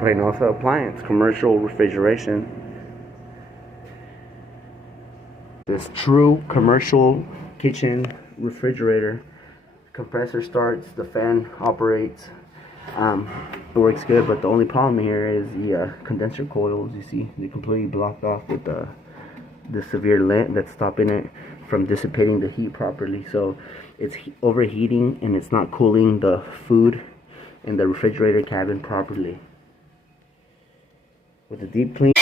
Reynosa Appliance, commercial refrigeration. This true commercial kitchen refrigerator. Compressor starts, the fan operates. It works good, but the only problem here is the condenser coils. You see, they completely blocked off with the severe lint that's stopping it from dissipating the heat properly. So it's overheating and it's not cooling the food in the refrigerator cabin properly. With a deep clean